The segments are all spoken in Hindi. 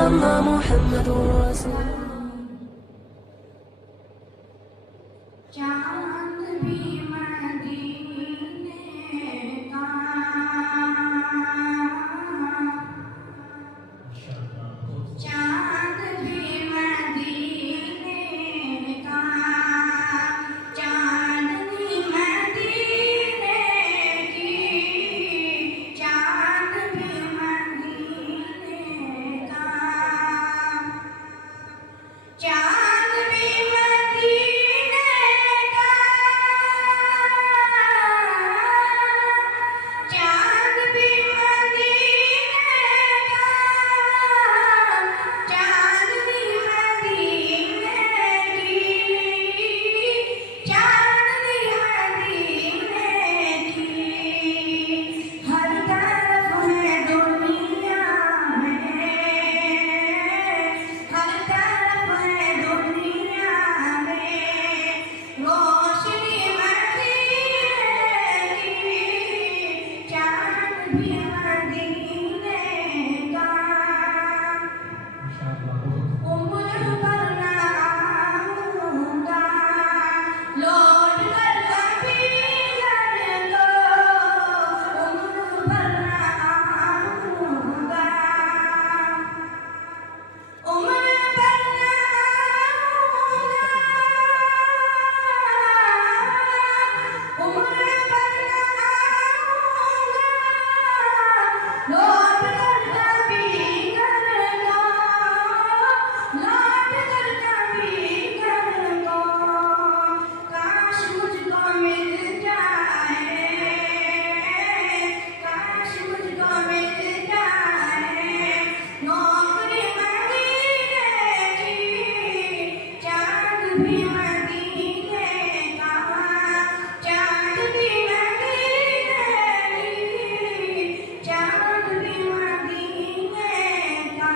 illallah Muhammadur Rasulullah। चांद भी मदीने का, चांद भी मदीने का, चांदनी मदीने की, चांद भी मदीने का, चांद भी मदीने का, चांद भी मदीने का, चांदनी मदीने की, चांदनी मदीने की, हर तरफ है दुनिया में, हर तरफ है दुनिया में, रोशनी मदीने की, चांद भी मदीने का। उम्र भर ना आऊंगा, लौट कर कभी घर को, उम्र भर ना आऊंगा, उम्र भर ना आऊंगा, उम्र भर ना आऊंगा, लौट कर कभी घर को, लौट कर कभी घर को। काश मुझको मिल जाए, काश मुझको मिल जाए नौकरी मदीने की, चांद भी मदीने का, चांद भी मदीने की, चांद भी मदीने का।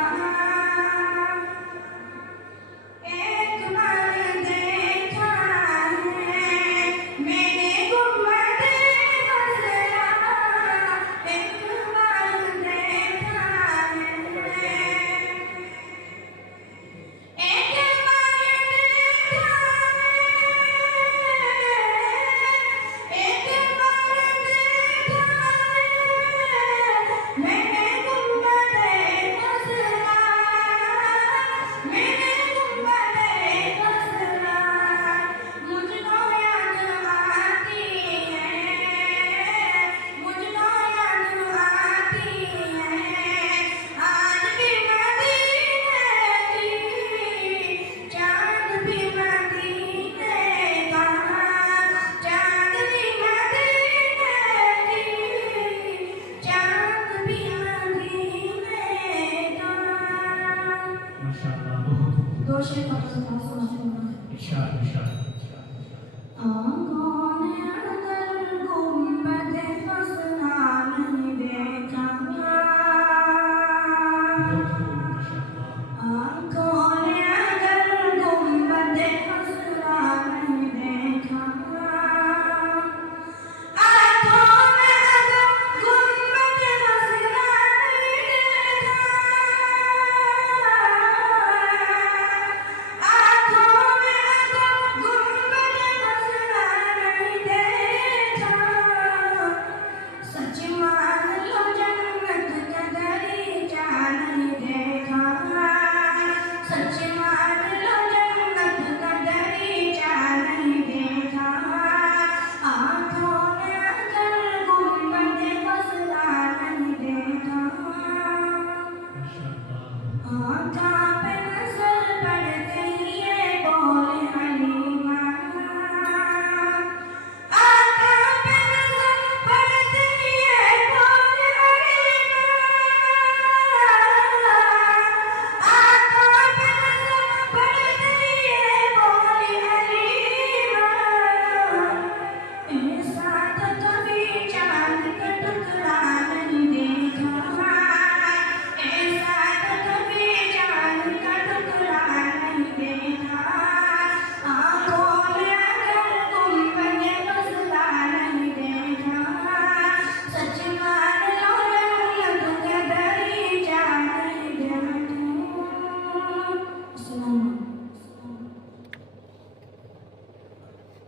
एक बार देखा है मैंने गुम्बदे खज़रा, एक बार देखा है, एक बार देखा है, एक बार देखा है मैंने गुम्बदे खज़रा, मैंने गुम्बदे खज़रा। मुझको याद आती है, मुझको याद आती है आज भी मदीने की, चांद भी मदीने का, चांद भी मदीने की, चांद भी मदीने का। दो शेर का सुना सुना। आँखों ने अगर गुम्बदे खज़रा नहीं देखा, आँखों ने अगर गुम्बदे खज़रा नहीं देखा, आँखों ने अगर गुम्बदे खज़रा नहीं देखा, आँखों ने अगर गुम्बदे खज़रा नहीं देखा, सच मान लो जन्नत का दरीचा नहीं देखा।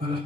अल्लाह